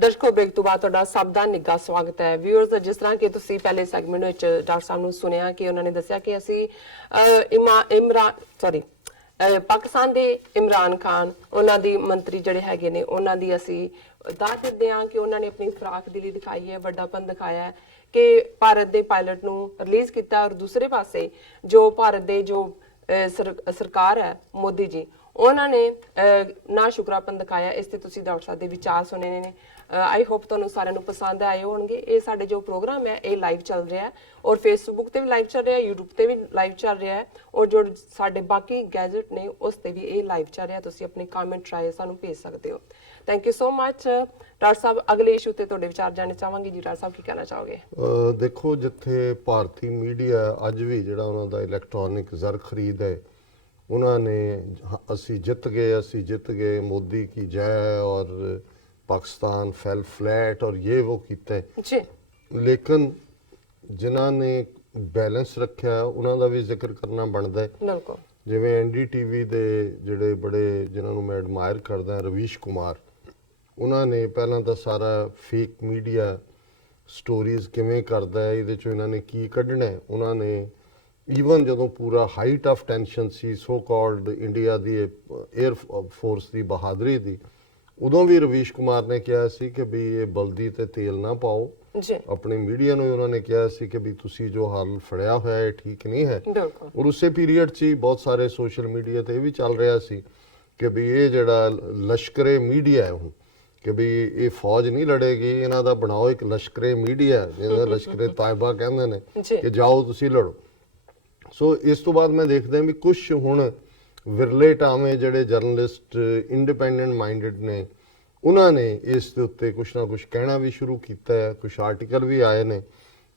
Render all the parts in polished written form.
ਦਰਸ਼ਕੋ break ਤੋਂ ਬਾਅਦ ਤੁਹਾਡਾ ਸਭ ਦਾ ਨਿੱਘਾ ਸਵਾਗਤ ਹੈ। ਵਿਊਅਰਸ, ਜਿਸ ਤਰ੍ਹਾਂ ਕਿ ਤੁਸੀਂ ਪਹਿਲੇ ਸੈਗਮੈਂਟ ਵਿੱਚ ਡਾਕਟਰ ਸਾਹਿਬ ਨੂੰ ਸੁਣਿਆ ਕਿ ਉਹਨਾਂ ਨੇ ਦੱਸਿਆ ਕਿ ਅਸੀਂ ਪਾਕਿਸਤਾਨ ਦੇ ਇਮਰਾਨ ਖਾਨ ਉਹਨਾਂ ਦੀ ਮੰਤਰੀ ਜਿਹੜੇ ਹੈਗੇ ਨੇ ਉਹਨਾਂ ਦੀ ਅਸੀਂ ਦੱਸ ਦਿੰਦੇ ਹਾਂ ਕਿ ਉਹਨਾਂ ਨੇ ਆਪਣੀ ਫਰਾਕ ਦਿਲੀ ਦਿਖਾਈ ਹੈ, ਵੱਡਾਪਨ ਦਿਖਾਇਆ ਹੈ ਕਿ ਭਾਰਤ ਦੇ ਪਾਇਲਟ ਨੂੰ ਰਿਲੀਜ਼ ਕੀਤਾ। ਔਰ ਦੂਸਰੇ ਪਾਸੇ ਜੋ ਭਾਰਤ ਦੇ ਜੋ ਸਰਕਾਰ ਹੈ ਮੋਦੀ ਜੀ ਉਹਨਾਂ ਨੇ ਨਾ ਸ਼ੁਕਰਾਪਨ ਦਿਖਾਇਆ। ਇਸ ਤੇ ਤੁਸੀਂ ਡਾਕਟਰ ਸਾਹਿਬ ਦੇ ਵਿਚਾਰ ਸੁਣੇ ਨੇ। ਆਈ ਹੋਪ ਤੁਹਾਨੂੰ ਸਾਰਿਆਂ ਨੂੰ ਪਸੰਦ ਆਏ ਹੋਣਗੇ। ਇਹ ਸਾਡੇ ਜੋ ਪ੍ਰੋਗਰਾਮ ਹੈ ਇਹ ਲਾਈਵ ਚੱਲ ਰਿਹਾ ਹੈ ਔਰ ਫੇਸਬੁੱਕ ਤੇ ਵੀ ਲਾਈਵ ਚੱਲ ਰਿਹਾ ਹੈ, YouTube ਤੇ ਵੀ ਲਾਈਵ ਚੱਲ ਰਿਹਾ ਹੈ ਔਰ ਜੋ ਸਾਡੇ ਬਾਕੀ ਗੈਜਟ ਨੇ ਉਸ ਤੇ ਵੀ ਇਹ ਲਾਈਵ ਚੱਲ ਰਿਹਾ। ਤੁਸੀਂ ਆਪਣੇ ਕਮੈਂਟ ਰਾਏ ਸਾਨੂੰ ਭੇਜ ਸਕਦੇ ਹੋ। Thank you so much. Doctor ਸਾਹਿਬ, ਅਗਲੇ ਇਸ਼ੂ ਤੇ ਤੁਹਾਡੇ ਵਿਚਾਰ ਜਾਣਨਾ ਚਾਹਾਂਗੇ ਜੀ। ਡਾਕਟਰ ਸਾਹਿਬ ਕੀ ਕਹਿਣਾ ਚਾਹੋਗੇ? ਦੇਖੋ, ਜਿੱਥੇ ਭਾਰਤੀ ਮੀਡੀਆ ਅੱਜ ਵੀ ਜਿਹੜਾ ਉਹਨਾਂ ਦਾ ਇਲੈਕਟ੍ਰੋਨਿਕ ਜ਼ਰ ਖਰੀਦ ਹੈ, ਉਹਨਾਂ ਨੇ ਅਸੀਂ ਜਿੱਤ ਗਏ ਮੋਦੀ ਕੀ ਜੈ ਔਰ पाकिस्तान फैल फ्लैट और ये वो कीता है, लेकिन जिन्हों ने बैलेंस रखा उन्हों का भी जिक्र करना बनता है। जिवें NDTV दे जिहड़े बड़े जिन्होंने मैं एडमायर करदा रवीश कुमार, उन्होंने पहला तो सारा फेक मीडिया स्टोरीज किवें करदा है, इहदे चों इन्होंने की कढ़ना है। उन्होंने ईवन जदों पूरा हाइट ऑफ टेंशन सी सो कॉल्ड इंडिया की एयर फोर्स की बहादरी की, उदों भी रवीश कुमार ने कहा सी कि भी ये बल्दी ते तेल ना पाओ। अपने मीडिया में उन्होंने कहा सी कि भी तुसी जो हाल फड़िया होया है ठीक नहीं है। और उस पीरीयड च बहुत सारे सोशल मीडिया ते भी चल रहा सी कि भी ये जड़ा लश्करे मीडिया है कि भी ये फौज नहीं लड़ेगी, इन्हां दा बनाओ एक लश्करे मीडिया जिहदा लश्करे तायबा कहंदे ने कि जाओ तुसी लड़ो। सो इस तो बाद मैं देखदा भी कुछ हुण विरले टावे जिहड़े जर्नलिस्ट इंडिपेंडेंट माइंडेड ने उन्होंने इस दे उत्ते कुछ ना कुछ कहना भी शुरू किया है। कुछ आर्टिकल भी आए ने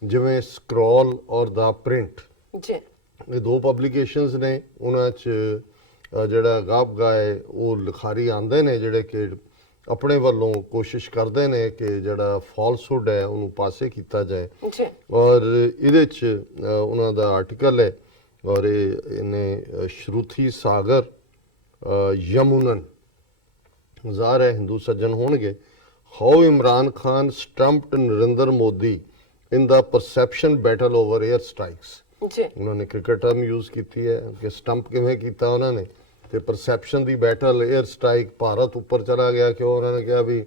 जिवें स्क्रॉल और द प्रिंट, ये दो पब्लिकेशनस ने। उन्हां च जिहड़ा गाब गाए वो लिखारी आंदे ने जिहड़े कि अपने वालों कोशिश करते हैं कि जिहड़ा फॉल्सहुड है उन्होंने पासे किया जाए। और इहदे च उन्हां दा आर्टिकल है और इन्हें श्रुति सागर यमुनन ज़ाहिर है हिंदू सज्जन होंगे। How Imran Khan stumped Narendra Modi in the perception battle over air strikes. उन्होंने क्रिकेट टर्म यूज़ की है कि स्टंप किवें कीता उन्होंने, तो परसैप्शन की बैटल एयर स्ट्राइक भारत ऊपर चला गया कि उन्होंने कहा भी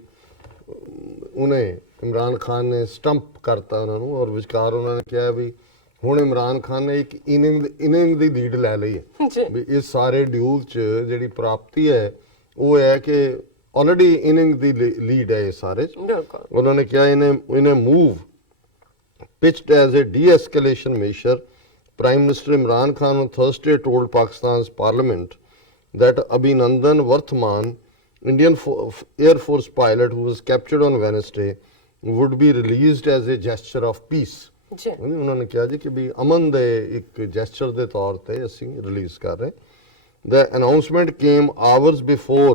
उन्हें इमरान खान ने स्टंप करता उन्होंने और विचकार उन्होंने कहा भी हुण इमरान खान ने एक इनिंग की लीड लै ली है भी इस सारे ड्यूल च जिहड़ी प्राप्ति है वो है कि ऑलरेडी इनिंग की लीड है ये सारे। उन्होंने कहा इन्हें move pitched as a de-escalation measure. Prime Minister Imran Khan on Thursday told Pakistan's parliament that Abhinandan Vartman, Indian Air Force pilot who was captured on Wednesday, would be released as a gesture of peace. उन्होंने कहा जी कि भी अमन दे एक gesture के तौर पर असी release कर रहे। The announcement came hours before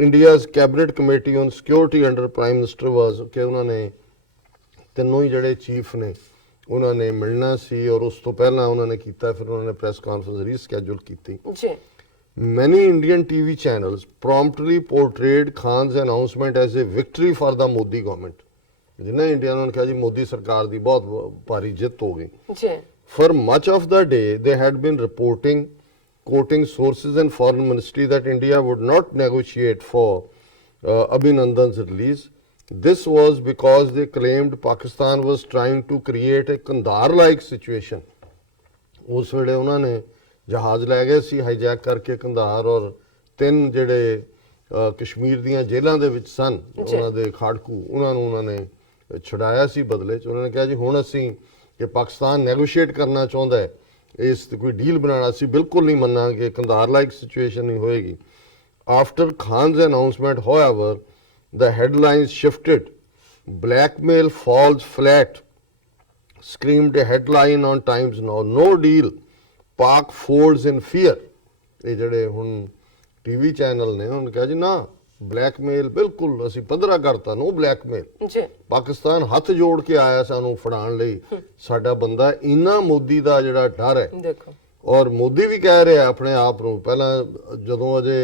India's cabinet committee on security under prime minister was कि उन्होंने तीनों ही जड़े चीफ ने उन्होंने मिलना सी और उस तो पहला उन्होंने किया, फिर उन्होंने प्रेस कॉन्फ्रेंस रीस्कैड्यूल की। Many Indian TV channels promptly portrayed Khan's announcement as a victory for the Modi government. जिन्हें इंडिया ने कहा जी मोदी सरकार की बहुत भारी जित हो गई। For much of the day they had been reporting, quoting sources in foreign ministry that India would not negotiate for Abhinandan's release. This was because they claimed Pakistan was trying to create a Kandahar-like situation. उस वेले उन्होंने जहाज लै गए सी hijack करके कंधार और तीन जिहड़े कश्मीर दीयां जेलों दे विच सन उन्हां दे खाड़कू उन्होंने छुड़ाया सी बदले च। उन्होंने कहा जी हुण असीं कि पाकिस्तान नैगोशिएट करना चाहुंदा है, इस कोई डील बनाना असीं बिल्कुल नहीं मन्नांगे, कंधार लाइक सिचुएशन नहीं होएगी। आफ्टर खान's announcement, however, the headlines shifted. Blackmail falls flat, screamed a headline on Times Now. No deal, Pak folds in fear. ये जड़े हुण टीवी चैनल ने उन्होंने कहा जी ना ब्लैकमेल बिल्कुल असी पधरा करता, नो ब्लैकमेल। पाकिस्तान हथ जोड़ के आया सानू फड़ाण लई, साडा बंदा इन्ना मोदी दा जिहड़ा डर है। और मोदी भी कह रहा अपने आप नूं, पहला जदों अजे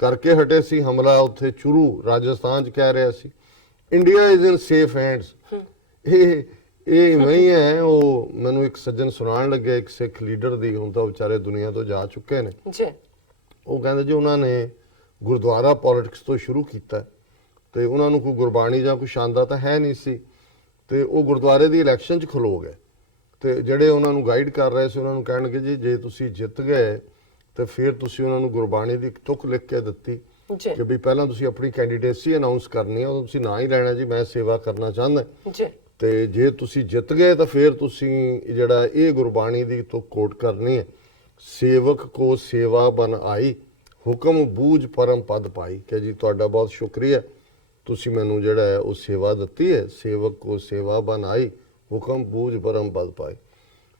करके हटे सी हमला उत्थे चुरू राजस्थान च कह रहा सी India is in safe hands. ਇਹ ਇਵੇਂ ਹੀ ਹੈ। ਉਹ ਮੈਨੂੰ ਇੱਕ ਸੱਜਣ ਸੁਣਾਉਣ ਲੱਗੇ, ਇੱਕ ਸਿੱਖ ਲੀਡਰ ਦੀ, ਹੁਣ ਤਾਂ ਵਿਚਾਰੇ ਦੁਨੀਆ ਤੋਂ ਜਾ ਚੁੱਕੇ ਨੇ ਜੀ। ਉਹ ਕਹਿੰਦੇ ਜੀ ਉਹਨਾਂ ਨੇ ਗੁਰਦੁਆਰਾ ਪੋਲਿਟਿਕਸ ਤੋਂ ਸ਼ੁਰੂ ਕੀਤਾ ਤੇ ਉਹਨਾਂ ਨੂੰ ਕੋਈ ਗੁਰਬਾਣੀ ਜਾਂ ਕੋਈ ਆਉਂਦਾ ਤਾਂ ਹੈ ਨਹੀਂ ਸੀ, ਤੇ ਉਹ ਗੁਰਦੁਆਰੇ ਦੀ ਇਲੈਕਸ਼ਨ 'ਚ ਖਲੋ ਗਏ ਤੇ ਜਿਹੜੇ ਉਹਨਾਂ ਨੂੰ ਗਾਈਡ ਕਰ ਰਹੇ ਸੀ ਉਹਨਾਂ ਨੂੰ ਕਹਿਣਗੇ ਜੀ ਜੇ ਤੁਸੀਂ ਜਿੱਤ ਗਏ ਤੇ ਫਿਰ ਤੁਸੀਂ ਉਹਨਾਂ ਨੂੰ ਗੁਰਬਾਣੀ ਦੀ ਇੱਕ ਤੁਕ ਲਿਖ ਕੇ ਦਿੱਤੀ ਕਿ ਵੀ ਪਹਿਲਾਂ ਤੁਸੀਂ ਆਪਣੀ ਕੈਂਡੀਡੇਸੀ ਅਨਾਉਂਸ ਕਰਨੀ ਹੈ, ਉਹ ਤੁਸੀਂ ਨਾ ਹੀ ਲੈਣਾ ਜੀ ਮੈਂ ਸੇਵਾ ਕਰਨਾ ਚਾਹੁੰਦਾ ਜੀ, ਤੇ ਜੇ ਤੁਸੀਂ ਜਿੱਤ ਗਏ ਤਾਂ ਫਿਰ ਤੁਸੀਂ ਜਿਹੜਾ ਇਹ ਗੁਰਬਾਣੀ ਦੀ ਤੁਕ ਕੋਟ ਕਰਨੀ ਹੈ, ਸੇਵਕ ਕੋ ਸੇਵਾ ਬਨ ਆਈ ਹੁਕਮ ਬੂਝ ਪਰਮ ਪਦ ਪਾਈ, ਕਿ ਜੀ ਤੁਹਾਡਾ ਬਹੁਤ ਸ਼ੁਕਰੀਆ ਤੁਸੀਂ ਮੈਨੂੰ ਜਿਹੜਾ ਹੈ ਉਹ ਸੇਵਾ ਦਿੱਤੀ ਹੈ, ਸੇਵਕ ਕੋ ਸੇਵਾ ਬਨ ਆਈ ਹੁਕਮ ਬੂਝ ਪਰਮ ਪਦ ਪਾਈ।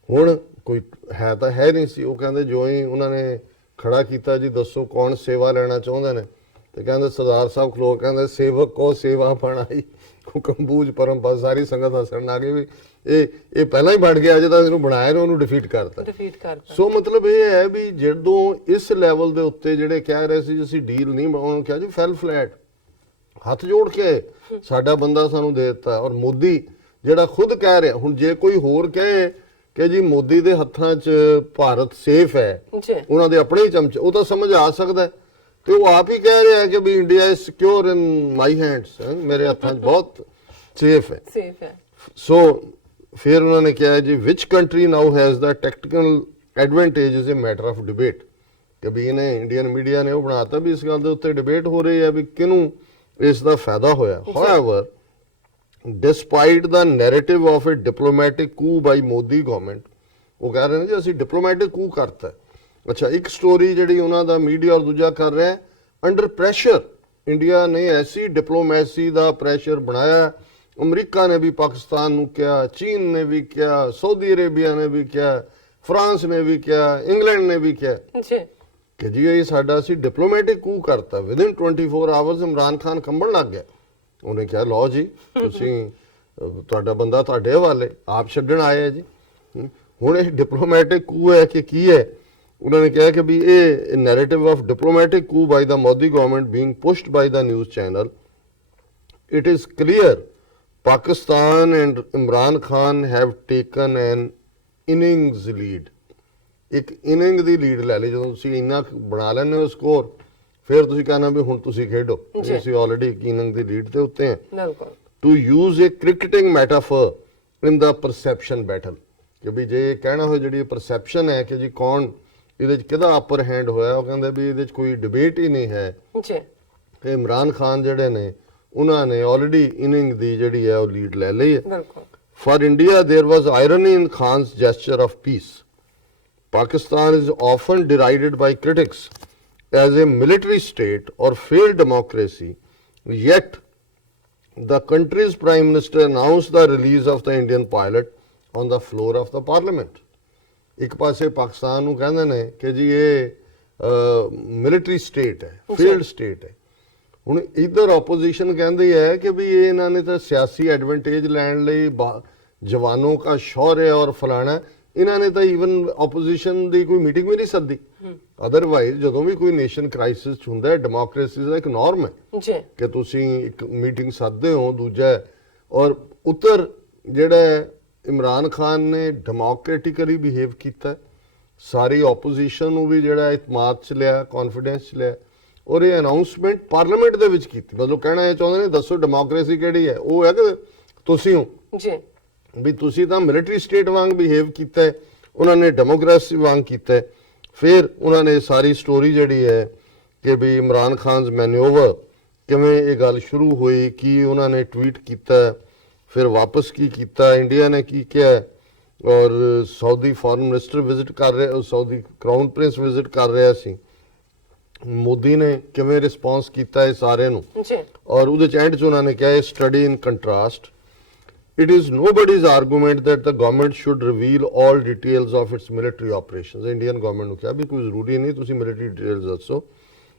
ਹੁਣ ਕੋਈ ਹੈ ਤਾਂ ਹੈ ਨਹੀਂ ਸੀ। ਉਹ ਕਹਿੰਦੇ ਜੋ ਹੀ ਉਹਨਾਂ ਨੇ ਖੜਾ ਕੀਤਾ ਜੀ ਦੱਸੋ ਕੌਣ ਸੇਵਾ ਲੈਣਾ ਚਾਹੁੰਦੇ ਨੇ, ਤੇ ਕਹਿੰਦੇ ਸਰਦਾਰ ਸਾਹਿਬ ਖਲੋ ਕਹਿੰਦੇ ਸੇਵਕ ਕੋ ਸੇਵਾ ਬਨ ਆਈ ਹੁਕਮ ਬੂਝ ਪਰਮ ਪਦ। ਸਾਰੀ ਸੰਗਤ ਹੱਸਣ ਆ ਗਈ ਵੀ ਇਹ ਪਹਿਲਾਂ ਹੀ ਬਣ ਗਿਆ, ਅਜੇ ਤਾਂ ਇਹਨੂੰ ਬਣਾਇਆ ਨੇ ਉਹਨੂੰ ਡਿਫੀਟ ਕਰਤਾ। ਸੋ ਮਤਲਬ ਇਹ ਹੈ ਵੀ ਜਦੋਂ ਇਸ ਲੈਵਲ ਦੇ ਉੱਤੇ ਜਿਹੜੇ ਕਹਿ ਰਹੇ ਸੀ ਅਸੀਂ ਡੀਲ ਨਹੀਂ ਬਣਾਉਣਾ, ਕਿਹਾ ਜੀ ਫੈਲ ਫਲੈਟ, ਹੱਥ ਜੋੜ ਕੇ ਸਾਡਾ ਬੰਦਾ ਸਾਨੂੰ ਦੇ ਦਿੱਤਾ। ਔਰ ਮੋਦੀ ਜਿਹੜਾ ਖੁਦ ਕਹਿ ਰਿਹਾ, ਹੁਣ ਜੇ ਕੋਈ ਹੋਰ ਕਹੇ ਕਿ ਜੀ ਮੋਦੀ ਦੇ ਹੱਥਾਂ 'ਚ ਭਾਰਤ ਸੇਫ ਹੈ, ਉਹਨਾਂ ਦੇ ਆਪਣੇ ਹੀ ਚਮਚ, ਉਹ ਤਾਂ ਸਮਝ ਆ ਸਕਦਾ, ਤੇ ਉਹ ਆਪ ਹੀ ਕਹਿ ਰਿਹਾ ਕਿ ਵੀ India is secure in my hands, ਮੇਰੇ ਹੱਥਾਂ 'ਚ ਬਹੁਤ ਸੇਫ ਹੈ। ਸੋ ਫਿਰ ਉਹਨਾਂ ਨੇ ਕਿਹਾ ਜੀ which country now has the tactical advantage is a matter of debate, ਕਿ ਵੀ ਇਹਨੇ ਇੰਡੀਅਨ ਮੀਡੀਆ ਨੇ ਉਹ ਬਣਾਤਾ ਵੀ ਇਸ ਗੱਲ ਦੇ ਉੱਤੇ ਡਿਬੇਟ ਹੋ ਰਹੀ ਹੈ ਵੀ ਕਿਹਨੂੰ ਇਸ ਦਾ ਫਾਇਦਾ ਹੋਇਆ। However despite the narrative of a diplomatic coup by Modi government, ਉਹ ਕਹਿ ਰਹੇ ਨੇ ਜੀ ਅਸੀਂ ਡਿਪਲੋਮੈਟਿਕ coup ਕਰਤਾ। ਅੱਛਾ, ਇੱਕ ਸਟੋਰੀ ਜਿਹੜੀ ਉਹਨਾਂ ਦਾ ਮੀਡੀਆ ਔਰ ਦੂਜਾ ਕਰ ਰਿਹਾ ਅੰਡਰ ਪ੍ਰੈਸ਼ਰ, ਇੰਡੀਆ ਨੇ ਐਸੀ ਡਿਪਲੋਮੈਸੀ ਦਾ ਪ੍ਰੈਸ਼ਰ ਬਣਾਇਆ, ਅਮਰੀਕਾ ਨੇ ਵੀ ਪਾਕਿਸਤਾਨ ਨੂੰ ਕਿਹਾ, ਚੀਨ ਨੇ ਵੀ ਕਿਹਾ, ਸਾਊਦੀ ਅਰੇਬੀਆ ਨੇ ਵੀ ਕਿਹਾ, ਫਰਾਂਸ ਨੇ ਵੀ ਕਿਹਾ, ਇੰਗਲੈਂਡ ਨੇ ਵੀ ਕਿਹਾ ਕਿ ਜੀ ਇਹ ਸਾਡਾ ਅਸੀਂ ਡਿਪਲੋਮੈਟਿਕ coup ਕਰਤਾ। ਵਿਦਿਨ 24 ਆਵਰਸ ਇਮਰਾਨ ਖਾਨ ਕੰਬਣ ਲੱਗ ਗਿਆ। ਉਹਨੇ ਕਿਹਾ ਲਓ ਜੀ ਤੁਸੀਂ ਤੁਹਾਡਾ ਬੰਦਾ ਤੁਹਾਡੇ ਹਵਾਲੇ, ਆਪ ਛੱਡਣ ਆਏ ਹੈ ਜੀ। ਹੁਣ ਇਹ ਡਿਪਲੋਮੈਟਿਕ coup ਹੈ ਕਿ ਕੀ ਹੈ? ਉਹਨਾਂ ਨੇ ਕਿਹਾ ਕਿ ਵੀ ਇਹ narrative of diplomatic coup by the Modi government being pushed by the news channel, it is clear Pakistan and Imran Khan have taken an innings lead। ਇੱਕ ਇਨਿੰਗ ਦੀ ਲੀਡ ਲੈ ਲਈ। ਜਦੋਂ ਤੁਸੀਂ ਇੰਨਾ ਬਣਾ ਲੈਂਦੇ ਹੋ ਸਕੋਰ, ਫਿਰ ਤੁਸੀਂ ਕਹਿਣਾ ਵੀ ਹੁਣ ਤੁਸੀਂ ਖੇਡੋ, ਅਸੀਂ ਆਲਰੇਡੀ ਇੱਕ ਇਨਿੰਗ ਦੀ ਲੀਡ ਤੇ ਉੱਤੇ ਹਾਂ। To use a cricketing metaphor in the perception battle, ਕਿ ਵੀ ਜੇ ਕਹਿਣਾ ਹੋਏ ਜਿਹੜੀ ਪਰਸੈਪਸ਼ਨ ਹੈ ਕਿ ਜੀ ਕੌਣ ਇਹਦੇ 'ਚ ਕਿਹਦਾ ਅਪਰ ਹੈਂਡ ਹੋਇਆ, ਉਹ ਕਹਿੰਦੇ ਵੀ ਇਹਦੇ 'ਚ ਕੋਈ ਡਿਬੇਟ ਹੀ ਨਹੀਂ ਹੈ ਕਿ ਇਮਰਾਨ ਖਾਨ ਜਿਹੜੇ ਨੇ ਉਹਨਾਂ ਨੇ ਆਲਰੇਡੀ ਇਨਿੰਗ ਦੀ ਜਿਹੜੀ ਹੈ ਉਹ ਲੀਡ ਲੈ ਲਈ ਹੈ। For India there was irony in Khan's gesture of peace। Pakistan is often derided by critics as a military state or failed democracy, yet the country's prime minister announced the release of the Indian pilot on the floor of the parliament। ਇੱਕ ਪਾਸੇ ਪਾਕਿਸਤਾਨ ਨੂੰ ਕਹਿੰਦੇ ਨੇ ਕਿ ਜੀ ਇਹ military state ਹੈ, failed state ਹੈ। ਹੁਣ ਇਧਰ ਆਪੋਜੀਸ਼ਨ ਕਹਿੰਦੀ ਹੈ ਕਿ ਵੀ ਇਹ ਇਹਨਾਂ ਨੇ ਤਾਂ ਸਿਆਸੀ ਐਡਵਾਂਟੇਜ ਲੈਣ ਲਈ ਜਵਾਨੋਂ ਕਾ ਸ਼ੌर्य ਔਰ ਫਲਾਣਾ, ਇਹਨਾਂ ਨੇ ਤਾਂ ਈਵਨ ਆਪੋਜੀਸ਼ਨ ਦੀ ਕੋਈ ਮੀਟਿੰਗ ਵੀ ਨਹੀਂ ਸੱਦੀ। ਅਦਰਵਾਈਜ਼ ਜਦੋਂ ਵੀ ਕੋਈ ਨੇਸ਼ਨ ਕ੍ਰਾਈਸਿਸ ਹੁੰਦਾ ਹੈ, ਡੈਮੋਕ੍ਰੇਸੀ ਦਾ ਇੱਕ ਨੋਰਮ ਹੈ ਕਿ ਤੁਸੀਂ ਇੱਕ ਮੀਟਿੰਗ ਸੱਦਦੇ ਹੋ। ਦੂਜਾ ਔਰ ਉੱਤਰ ਜਿਹੜਾ ਇਮਰਾਨ ਖਾਨ ਨੇ ਡੈਮੋਕ੍ਰੈਟਿਕਲੀ ਬਿਹੇਵ ਕੀਤਾ, ਸਾਰੀ ਆਪੋਜੀਸ਼ਨ ਨੂੰ ਵੀ ਜਿਹੜਾ ਇਤਮਾਦ 'ਚ ਲਿਆ, ਕੌਨਫੀਡੈਂਸ 'ਚ ਲਿਆ, ਔਰ ਇਹ ਅਨਾਉਂਸਮੈਂਟ ਪਾਰਲੀਮੈਂਟ ਦੇ ਵਿੱਚ ਕੀਤੀ। ਮਤਲਬ ਕਹਿਣਾ ਇਹ ਚਾਹੁੰਦੇ ਨੇ ਦੱਸੋ ਡੈਮੋਕ੍ਰੇਸੀ ਕਿਹੜੀ ਹੈ? ਉਹ ਹੈ ਕਿ ਤੁਸੀਂ ਹੋ ਵੀ ਤੁਸੀਂ ਤਾਂ ਮਿਲਟਰੀ ਸਟੇਟ ਵਾਂਗ ਬਿਹੇਵ ਕੀਤਾ ਹੈ, ਉਹਨਾਂ ਨੇ ਡੈਮੋਕ੍ਰੇਸੀ ਵਾਂਗ ਕੀਤਾ ਹੈ। ਫਿਰ ਉਹਨਾਂ ਨੇ ਸਾਰੀ ਸਟੋਰੀ ਜਿਹੜੀ ਹੈ ਕਿ ਵੀ ਇਮਰਾਨ ਖਾਨਸ ਮੈਨੂਵਰ ਕਿਵੇਂ ਇਹ ਗੱਲ ਸ਼ੁਰੂ ਹੋਈ, ਕੀ ਉਹਨਾਂ ਨੇ ਟਵੀਟ ਕੀਤਾ, ਫਿਰ ਵਾਪਸ ਕੀ ਕੀਤਾ, ਇੰਡੀਆ ਨੇ ਕੀ ਕਿਹਾ, ਔਰ ਸਾਊਦੀ ਫੋਰਨ ਮਿਨਿਸਟਰ ਵਿਜ਼ਿਟ ਕਰ ਰਿਹਾ, ਸਾਊਦੀ ਕਰਾਊਨ ਪ੍ਰਿੰਸ ਵਿਜ਼ਿਟ ਕਰ ਰਿਹਾ ਸੀ, ਮੋਦੀ ਨੇ ਕਿਵੇਂ ਰਿਸਪੌਂਸ ਕੀਤਾ ਇਹ ਸਾਰੇ ਨੂੰ। ਔਰ ਉਹਦੇ 'ਚ ਐਂਡ 'ਚ ਉਹਨਾਂ ਨੇ ਕਿਹਾ study in contrast, it is nobody's argument that the government should reveal all details of its military operations। Indian government ਨੂੰ ਕਿਹਾ ਵੀ ਕੋਈ ਜ਼ਰੂਰੀ ਨਹੀਂ ਤੁਸੀਂ military details ਦੱਸੋ,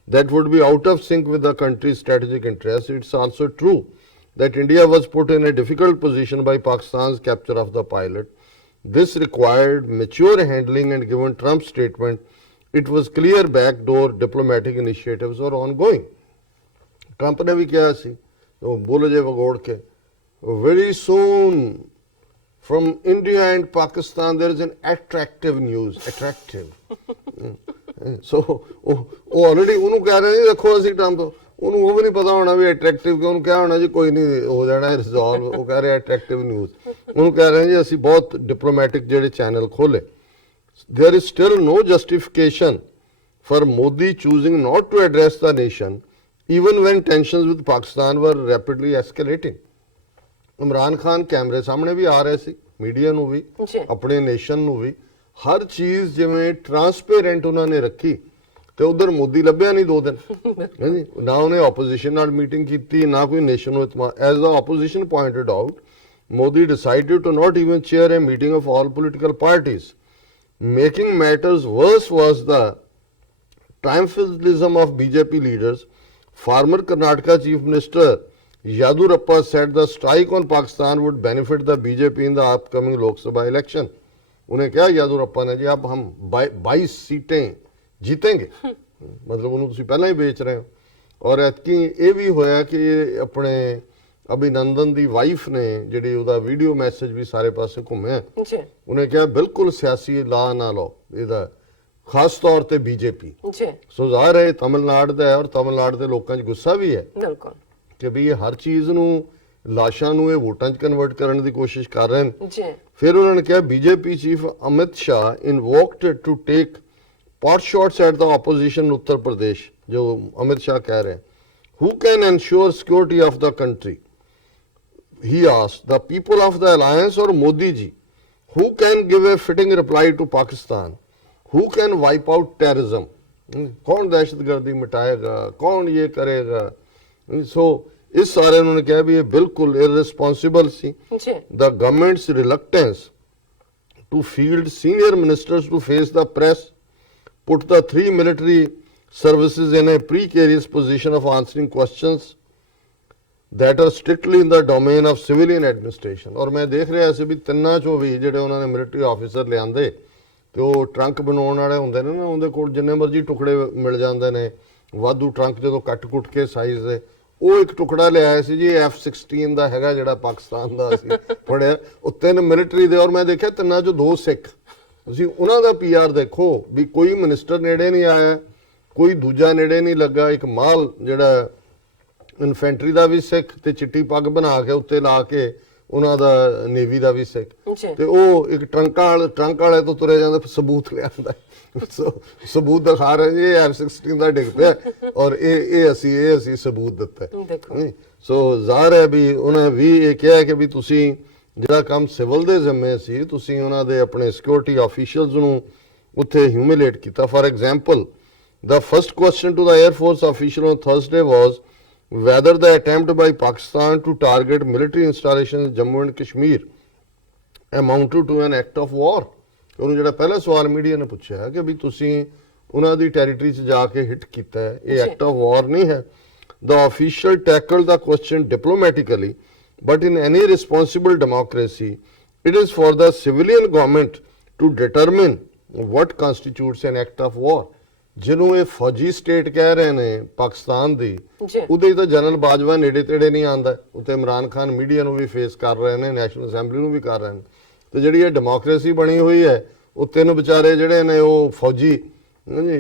that would be out of sync with the country's strategic interests। It's also true that India was put in a difficult position by Pakistan's capture of the pilot। This required mature handling, and given Trump's statement, it was clear backdoor diplomatic initiatives are ongoing। Trump ਨੇ ਵੀ ਕਿਹਾ ਸੀ ਉਹ ਬੋਲ ਜੇ ਵਗੋੜ ਕੇ, very soon from India and Pakistan there is an attractive news, attractive. So ਉਹ already ਉਹਨੂੰ ਕਹਿ ਰਹੇ ਨੇ ਦੇਖੋ ਅਸੀਂ ਟਰੰਪ, ਉਹਨੂੰ ਉਹ ਵੀ ਨਹੀਂ ਪਤਾ ਹੋਣਾ ਵੀ ਅਟਰੈਕਟਿਵ ਕਿਉਂ, ਉਹਨੂੰ ਕਿਹਾ ਹੋਣਾ ਜੀ ਕੋਈ ਨਹੀਂ ਹੋ ਜਾਣਾ ਰਿਜ਼ੋਲਵ, ਉਹ ਕਹਿ ਰਿਹਾ ਅਟਰੈਕਟਿਵ ਨਿਊਜ਼, ਉਹਨੂੰ ਕਹਿ ਰਹੇ ਜੀ ਅਸੀਂ ਬਹੁਤ ਡਿਪਲੋਮੈਟਿਕ ਜਿਹੜੇ ਚੈਨਲ ਖੋਲੇ। There is still no justification for Modi choosing not to address the nation even when tensions with Pakistan were rapidly escalating. Imran Khan ਕੈਮਰੇ ਸਾਹਮਣੇ ਵੀ ਆ ਰਹੇ ਸੀ, ਮੀਡੀਆ ਨੂੰ ਵੀ, ਆਪਣੇ ਨੇਸ਼ਨ ਨੂੰ ਵੀ, ਹਰ ਚੀਜ਼ ਜਿਵੇਂ ਟਰਾਂਸਪੇਰੈਂਟ ਉਹਨਾਂ ਨੇ ਰੱਖੀ, ਤੇ ਉਧਰ ਮੋਦੀ ਲੱਭਿਆ ਨਹੀਂ 2 ਦਿਨ, ਨਹੀਂ ਨਾ ਉਹਨੇ ਆਪੋਜੀਸ਼ਨ ਨਾਲ ਮੀਟਿੰਗ ਕੀਤੀ, ਨਾ ਕੋਈ ਨੇਸ਼ਨ ਨੂੰ ਇਤਮਾਦ। As the opposition pointed out, Modi decided to not even chair a meeting of all political parties. Making matters worse was the triumphalism of BJP leaders. Former Karnataka Chief Minister Yadurappa said the strike on Pakistan would benefit the BJP in the upcoming Lok Sabha election. उन्हें क्या यादुरप्पा ने जी अब हम 22 सीटें जीतेंगे, मतलब उन्होंने तुसी पहले ही बेच रहे हो। और ऐतकी ये भी होया कि अपने अभिनंदन दी वाइफ ने जिहड़ी उहदा वीडियो मैसेज भी सारे पासे घूमे, उन्हें क्या बिल्कुल सियासी ला ना लो, इहदा खास तौर ते बीजेपी। सो ਜ਼ਾਹਿਰ ਹੈ तमिलनाडु ਦਾ ਹੈ, ਔਰ तमिलनाडु ਦੇ ਲੋਕਾਂ 'ਚ ਗੁੱਸਾ ਵੀ ਹੈ ਬਿਲਕੁਲ ਕਿ ਵੀ ਇਹ ਹਰ ਚੀਜ਼ ਨੂੰ, ਲਾਸ਼ਾਂ ਨੂੰ ਇਹ ਵੋਟਾਂ 'ਚ ਕਨਵਰਟ ਕਰਨ ਦੀ ਕੋਸ਼ਿਸ਼ ਕਰ ਰਹੇ ਨੇ। ਫਿਰ ਉਹਨਾਂ ਨੇ ਕਿਹਾ BJP chief Amit Shah invoked to take pot shots at the opposition in Uttar Pradesh, जो अमित शाह कह रहे हैं। Who can ensure security of the country? He asked, the people of the alliance or Modi ji? Who can give a fitting reply to Pakistan? Who can wipe out terrorism? कौन दहशतगर्दी मिटाएगा, कौन ये करेगा? So इस सारे उन्होंने कहा भी ये बिल्कुल irresponsible C. The government's reluctance to field senior ministers to face the press put the 3 military services in a precarious position of answering questions that are strictly in the domain of civilian administration. और मैं देख रहा ਸੀ ਵੀ ਤਿੰਨਾਂ ਚੋਂ ਵੀ ਜਿਹੜੇ ਉਹਨਾਂ ਨੇ military officer ਲਿਆਂਦੇ ਤੇ ਉਹ ਟਰੰਕ ਬਣਾਉਣ ਵਾਲੇ ਹੁੰਦੇ ਨੇ ਨਾ, ਉਹਦੇ ਕੋਲ ਜਿੰਨੇ ਮਰਜ਼ੀ ਟੁਕੜੇ ਮਿਲ ਜਾਂਦੇ ਨੇ, ਵਾਧੂ ਟਰੰਕ ਜਦੋਂ ਕੱਟ-ਕੁੱਟ ਕੇ ਸਾਈਜ਼ ਦੇ, ਉਹ ਇੱਕ ਟੁਕੜਾ ਲਿਆਇਆ ਸੀ ਜੀ F-16 ਦਾ ਹੈਗਾ ਜਿਹੜਾ ਪਾਕਿਸਤਾਨ ਦਾ ਅਸੀਂ ਫੜਿਆ, ਉਹ 3 ਮਿਲਟਰੀ ਦੇ, ਔਰ ਮੈਂ ਦੇਖਿਆ ਤਿੰਨਾਂ ਚੋਂ 2 ਸਿੱਖ। ਤੁਸੀਂ ਉਹਨਾਂ ਦਾ PR ਦੇਖੋ ਵੀ ਕੋਈ ਮਿਨਿਸਟਰ ਨੇੜੇ ਨਹੀਂ ਆਇਆ, ਕੋਈ ਦੂਜਾ ਨੇੜੇ ਨਹੀਂ ਲੱਗਾ, ਇੱਕ ਮਾਲ ਜਿਹੜਾ ਇਨਫੈਂਟਰੀ ਦਾ ਵੀ ਸਿੱਖ ਤੇ ਚਿੱਟੀ ਪੱਗ ਬਣਾ ਕੇ ਉੱਤੇ ਲਾ ਕੇ ਉਹਨਾਂ ਦਾ ਨੇਵੀ ਦਾ ਵੀ ਸਿੱਖ, ਤੇ ਉਹ ਇੱਕ ਟਰੰਕ ਵਾਲੇ ਤੋਂ ਤੁਰੇ ਜਾਂਦੇ, ਸਬੂਤ ਲਿਆਂਦਾ, ਸਬੂਤ ਦਿਖਾ ਰਹੇ ਜੀ F-16 ਦਾ ਡਿੱਗ ਪਿਆ ਔਰ ਇਹ ਅਸੀਂ ਸਬੂਤ ਦਿੱਤਾ। ਸੋ ਜ਼ਾਹਰ ਹੈ ਵੀ ਉਹਨਾਂ ਵੀ ਇਹ ਕਿਹਾ ਕਿ ਵੀ ਤੁਸੀਂ ਜਿਹੜਾ ਕੰਮ ਸਿਵਲ ਦੇ ਜ਼ਿੰਮੇ ਸੀ, ਤੁਸੀਂ ਉਹਨਾਂ ਦੇ ਆਪਣੇ ਸਿਕਿਉਰਿਟੀ ਆਫੀਸ਼ੀਅਲਸ ਨੂੰ ਉੱਥੇ ਹਿਊਮਿਲੇਟ ਕੀਤਾ। For example, the first question to the Air Force official on Thursday was whether the attempt by Pakistan to target military installations in Jammu and Kashmir amounted to an act of war. ਉਹਨੂੰ ਜਿਹੜਾ ਪਹਿਲਾ ਸਵਾਲ media ਨੇ ਪੁੱਛਿਆ ਕਿ ਵੀ ਤੁਸੀਂ ਉਹਨਾਂ ਦੀ territory 'ਚ ਜਾ ਕੇ ਹਿੱਟ ਕੀਤਾ ਹੈ, ਇਹ ਐਕਟ ਆਫ ਵਾਰ ਨਹੀਂ ਹੈ। The official tackled the question diplomatically, but in any responsible democracy, it is for the civilian government to determine what constitutes an act of war. ਜਿਹਨੂੰ ਇਹ ਫੌਜੀ ਸਟੇਟ ਕਹਿ ਰਹੇ ਨੇ ਪਾਕਿਸਤਾਨ ਦੀ, ਉਹਦੇ ਤਾਂ ਜਨਰਲ ਬਾਜਵਾ ਨੇੜੇ ਤੇੜੇ ਨਹੀਂ ਆਉਂਦਾ, ਉੱਤੇ ਇਮਰਾਨ ਖਾਨ ਮੀਡੀਆ ਨੂੰ ਵੀ ਫੇਸ ਕਰ ਰਹੇ ਨੇ, ਨੈਸ਼ਨਲ ਅਸੈਂਬਲੀ ਨੂੰ ਵੀ ਕਰ ਰਹੇ ਨੇ, ਤੇ ਜਿਹੜੀ ਇਹ ਡੈਮੋਕ੍ਰੇਸੀ ਬਣੀ ਹੋਈ ਹੈ, ਉਹ 3 ਵਿਚਾਰੇ ਜਿਹੜੇ ਨੇ ਉਹ ਫੌਜੀ,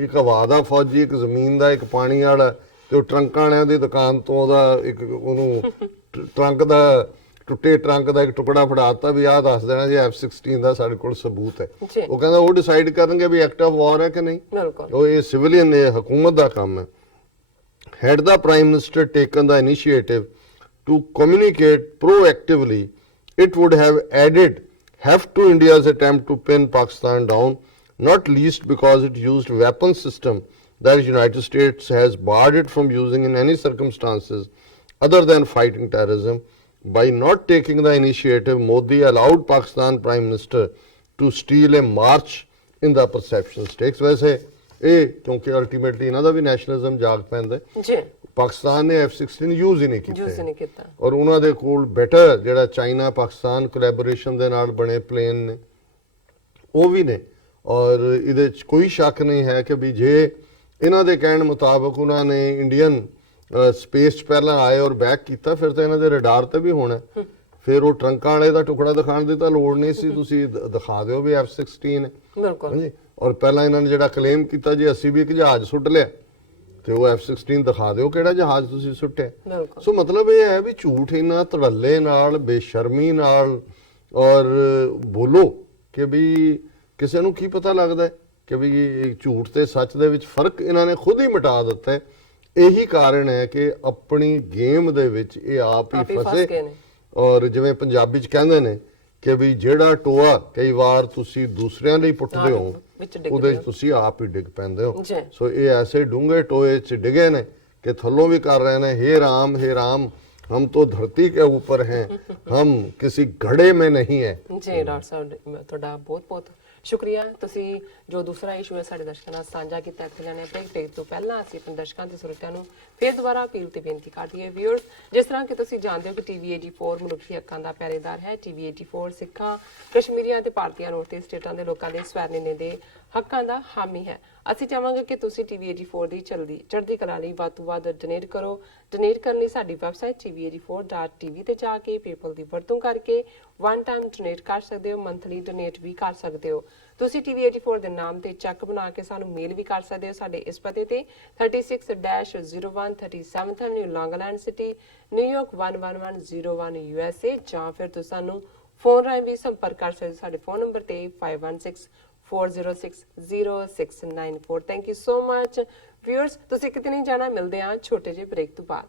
ਇੱਕ ਹਵਾ ਦਾ ਫੌਜੀ, ਇੱਕ ਜ਼ਮੀਨ ਦਾ, ਇੱਕ ਪਾਣੀ ਵਾਲਾ, ਤੇ ਉਹ ਟਰੰਕਾਂ ਵਾਲਿਆਂ ਦੀ ਦੁਕਾਨ ਤੋਂ ਉਹਦਾ ਇੱਕ ਉਹਨੂੰ ਟਰੰਕ ਦਾ, ਟੁੱਟੇ ਟਰੰਕ ਦਾ ਇੱਕ ਟੁਕੜਾ ਫੜਾਤਾ ਵੀ ਆਹ ਦੱਸ ਦੇਣਾ ਜੀ F-16 ਦਾ ਸਾਡੇ ਕੋਲ ਸਬੂਤ ਹੈ। ਉਹ ਕਹਿੰਦਾ ਉਹ ਡਿਸਾਈਡ ਕਰਨਗੇ ਵੀ ਐਕਟ ਆਫ ਵਾਰ ਹੈ ਕਿ ਨਹੀਂ, ਉਹ ਇਹ ਸਿਵਲੀਅਨ ਨੇ, ਹਕੂਮਤ ਦਾ ਕੰਮ ਹੈ। Had the Prime Minister taken the initiative to communicate proactively, it would have added heft to India's attempt to pin Pakistan down, not least because it used weapon system that the United States has barred it from using in any circumstances other than fighting terrorism. By not taking the initiative, Modi allowed Pakistan Prime Minister to steal a march in the perception stakes. वैसे ਇਹ ਕਿਉਂਕਿ ultimately ਇਹਨਾਂ ਦਾ ਵੀ nationalism ਜਾਗ ਪੈਂਦਾ ਜੀ, ਪਾਕਿਸਤਾਨ ਨੇ F-16 use ਹੀ ਨਹੀਂ ਕੀਤਾ, ਔਰ ਉਹਨਾਂ ਦੇ ਕੋਲ ਬੈਟਰ ਜਿਹੜਾ ਚਾਈਨਾ ਪਾਕਿਸਤਾਨ ਕੋਲੈਬੋਰੇਸ਼ਨ ਦੇ ਨਾਲ ਬਣੇ ਪਲੇਨ ਨੇ ਉਹ ਵੀ ਨੇ, ਔਰ ਇਹਦੇ 'ਚ ਕੋਈ ਸ਼ੱਕ ਨਹੀਂ ਹੈ ਕਿ ਵੀ ਜੇ ਇਹਨਾਂ ਦੇ ਕਹਿਣ ਮੁਤਾਬਕ ਉਹਨਾਂ ਨੇ ਇੰਡੀਅਨ ਸਪੇਸ 'ਚ ਪਹਿਲਾਂ ਆਏ ਔਰ ਬੈਕ ਕੀਤਾ, ਫਿਰ ਤਾਂ ਇਹਨਾਂ ਦੇ ਰਡਾਰ ਤੇ ਵੀ ਹੋਣਾ। ਫਿਰ ਉਹ ਟਰੰਕਾਂ ਵਾਲੇ ਦਾ ਟੁਕੜਾ ਦਿਖਾਉਣ ਦੀ ਤਾਂ ਲੋੜ ਨਹੀਂ ਸੀ, ਤੁਸੀਂ ਦਿਖਾ ਦਿਓ ਵੀ F-16 ਹੈ। ਬਿਲਕੁਲ ਹਾਂਜੀ। ਔਰ ਪਹਿਲਾਂ ਇਹਨਾਂ ਨੇ ਜਿਹੜਾ ਕਲੇਮ ਕੀਤਾ ਜੀ ਅਸੀਂ ਵੀ ਇੱਕ ਜਹਾਜ਼ ਸੁੱਟ ਲਿਆ, ਤੇ ਉਹ F-16 ਦਿਖਾ ਦਿਓ ਕਿਹੜਾ ਜਹਾਜ਼ ਤੁਸੀਂ ਸੁੱਟਿਆ। ਸੋ ਮਤਲਬ ਇਹ ਹੈ ਵੀ ਝੂਠ ਇਹਨਾਂ ਧੜੱਲੇ ਨਾਲ, ਬੇਸ਼ਰਮੀ ਨਾਲ ਔਰ ਬੋਲੋ ਕਿ ਵੀ ਕਿਸੇ ਨੂੰ ਕੀ ਪਤਾ ਲੱਗਦਾ ਹੈ ਕਿ ਵੀ ਝੂਠ ਤੇ ਸੱਚ ਦੇ ਵਿੱਚ ਫਰਕ ਇਹਨਾਂ ਨੇ ਖੁਦ ਹੀ ਮਿਟਾ ਦਿੱਤਾ ਹੈ। ਇਹੀ ਕਾਰਨ ਹੈ ਕਿ ਆਪਣੀ ਗੇਮ ਦੇ ਵਿੱਚ ਇਹ ਆਪ ਹੀ ਫਸੇ। ਔਰ ਜਿਵੇਂ ਪੰਜਾਬੀ 'ਚ ਕਹਿੰਦੇ ਨੇ ਕਿ ਵੀ ਜਿਹੜਾ ਟੋਆ ਕਈ ਵਾਰ ਤੁਸੀਂ ਦੂਸਰਿਆਂ ਲਈ ਪੁੱਟਦੇ ਹੋ, ਉਹਦੇ 'ਚ ਤੁਸੀਂ ਆਪ ਹੀ ਡਿੱਗ ਪੈਂਦੇ ਹੋ। ਸੋ ਇਹ ਐਸੇ ਡੂੰਘੇ ਟੋਏ 'ਚ ਡਿੱਗੇ ਨੇ ਕਿ ਥੱਲੋਂ ਵੀ ਕਰ ਰਹੇ ਨੇ, हे राम हे राम हम तो धरती के ऊपर हैं, हम किसी घड़े में नहीं है। ਜੀ ਡਾਕਟਰ ਸਾਹਿਬ ਤੁਹਾਡਾ ਬਹੁਤ ਬਹੁਤ ਸ਼ੁਕਰੀਆ। ਤੁਸੀਂ ਜੋ ਦੂਸਰਾ ਇਸ਼ੂ ਹੈ ਸਾਡੇ ਦਰਸ਼ਕਾਂ ਨਾਲ ਸਾਂਝਾ ਕੀਤਾ। ਇੱਥੇ ਲੈਣੇ ਬ੍ਰੇਕ ਤੋਂ ਪਹਿਲਾਂ ਅਸੀਂ ਆਪਣੇ ਦਰਸ਼ਕਾਂ ਤੇ ਸਰੋਤਿਆਂ ਨੂੰ ਫਿਰ ਦੁਬਾਰਾ ਅਪੀਲ ਤੇ ਬੇਨਤੀ ਕਰਦੀ ਹੈ ਵਿਊਅਰਸ, ਜਿਸ ਤਰ੍ਹਾਂ ਕਿ ਤੁਸੀਂ ਜਾਣਦੇ ਹੋ ਕਿ ਟੀਵੀ 84 ਮਨੁੱਖੀ ਹੱਕਾਂ ਦਾ ਪਹਿਰੇਦਾਰ ਹੈ। ਟੀਵੀ 84 ਸਿੱਖਾਂ, ਕਸ਼ਮੀਰੀਆਂ ਤੇ ਭਾਰਤੀਆਂ ਨੂੰ ਤੇ ਸਟੇਟਾਂ ਦੇ ਲੋਕਾਂ ਦੇ ਸਵੈਰਨੀਨੇ ਦੇ ਹੱਕਾਂ ਦਾ ਹਾਮੀ ਹੈ। ਅਸੀਂ ਚਾਹਾਂਗੇ ਕਿ ਤੁਸੀਂ ਟੀਵੀ 84 ਦੀ ਚੜ੍ਹਦੀ ਕਲਾ ਲਈ ਵੱਧ ਤੋਂ ਵੱਧ ਡੋਨੇਟ ਕਰੋ। ਡੋਨੇਟ ਕਰਨ ਲਈ ਸਾਡੀ ਵੈਬਸਾਈਟ tv84.tv ਤੇ ਜਾ ਕੇ ਪੇਪਲ ਦੀ ਵਰਤੋਂ ਕਰਕੇ ਵਨ ਟਾਈਮ ਡੋਨੇਟ ਕਰ ਸਕਦੇ ਹੋ, ਮੰਥਲੀ ਡੋਨੇਟ ਵੀ ਕਰ ਸਕਦੇ ਹੋ। ਤੁਸੀਂ ਟੀਵੀ 84 ਦੇ ਨਾਮ ਤੇ ਚੈੱਕ ਬਣਾ ਕੇ ਸਾਨੂੰ ਮੇਲ ਵੀ ਕਰ ਸਕਦੇ ਹੋ ਸਾਡੇ ਇਸ ਪਤੇ ਤੇ 36-01 37th Avenue, Long Island City, New York 11101 USA, ਜਾਂ ਫਿਰ ਤੁਸੀਂ ਸਾਨੂੰ ਫੋਨ ਰਾਹੀਂ ਵੀ ਸੰਪਰਕ ਕਰ ਸਕਦੇ ਹੋ ਸਾਡੇ ਫੋਨ ਨੰਬਰ ਤੇ 5164060694। Thank you so much viewers. ਤੁਸੀਂ ਕਿਤੇ ਨਹੀਂ ਜਾਣਾ, ਮਿਲਦੇ ਹਾਂ ਛੋਟੇ ਜਿਹੇ ਬ੍ਰੇਕ ਤੋਂ ਬਾਅਦ।